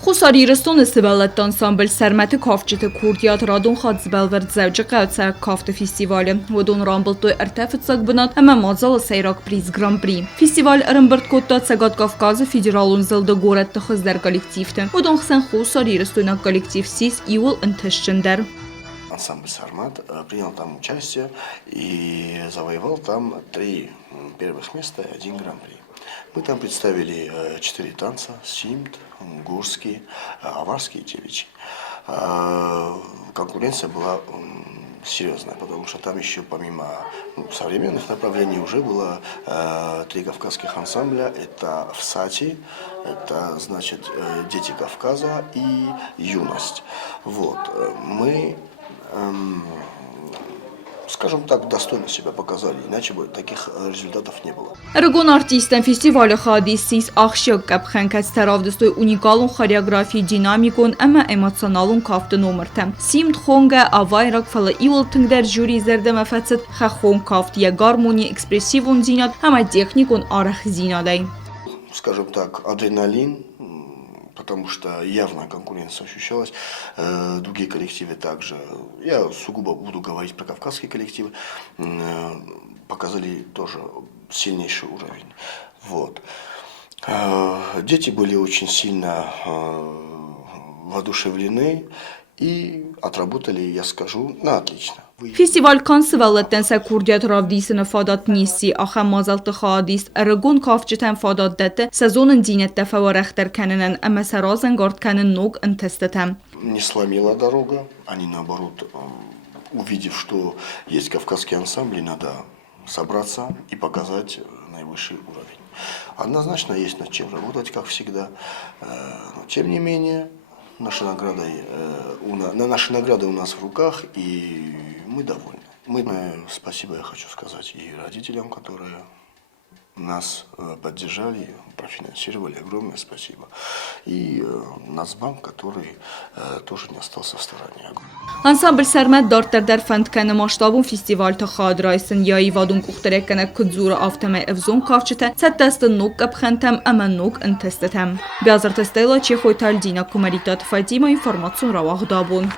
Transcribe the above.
Խուսարիրստոնը սվալետ անսամբլ սերմեты kavçıtı Kurdiyat radon xadzbelvert zevci qavtsa kavtı festivali. Vodon rambıltoy ertefıtsak bınat ama mazal seyrak priz Grand Prix. Festival rımbırt kotta Sagat Kavkazı federalun zıldı goret tıxızlar kollektivti. Vodon xsen Xusarирстоynak kollektiv sis iul ынтышчендер. Ансамбль «Сармат» принял там участие и завоевал там 3 первых места и 1 гран-при. Мы там представили 4 танца: симт, гурский, аварский и девичий. Конкуренция была серьезная, потому что там еще помимо современных направлений уже было 3 кавказских ансамбля. Это «Всати», это значит «Дети Кавказа» и «Юность». Вот. Мы, скажем так, достойно себя показали, иначе бы таких результатов не было. Rıgon artistən festivali xadisiz axşıq qəbxənkəz tərafdüstü unikalun xoreografi dinamikon əmə emosionalun kafdı nomırtəm. Simt xonga avayrak falı iol tıngdər jüri zərdə məfətsit xəxon kaftıya гармония экспрессивон зинат, әмə техникон арах зинадай. Скажем так, адреналин, потому что явная конкуренция ощущалась. Другие коллективы также, я сугубо буду говорить про кавказские коллективы, показали тоже сильнейший уровень. Вот. Дети были очень сильно воодушевлены и отработали, я скажу, на отлично. Festival kan svallettensə Kurdiyat ravdisini fadat nisi axə mazaltı xadist Rıgon kavçıtən fadat dəti sezonun dinətdə fəvarəxtər kəninin əmə sərazən qart kənin noq ıntəstətəm. Не сломила дорога, они наоборот, увидев, что есть кавказские ансамбли, надо собраться и показать наивысший уровень. Однозначно есть над чем работать, как всегда, но тем не менее наши награды у нас в руках, и мы довольны. Спасибо я хочу сказать и родителям, которые нас поддержали, профинансировали, огромное спасибо. И Нацбанк, который тоже не остался в стороне. Ansambl sərmət dartərdər fəndkəni maştabun festivalta xadraysın yayı vadun kuxtərəkkənə küdzura avtəmə evzon kavçıtə səttəstə noq qəbxəntəm əmə noq ıntəstətəm. Biazır təstəyla Çexoytal Dina Kumaritat Fadima informasyon ravaq dabun.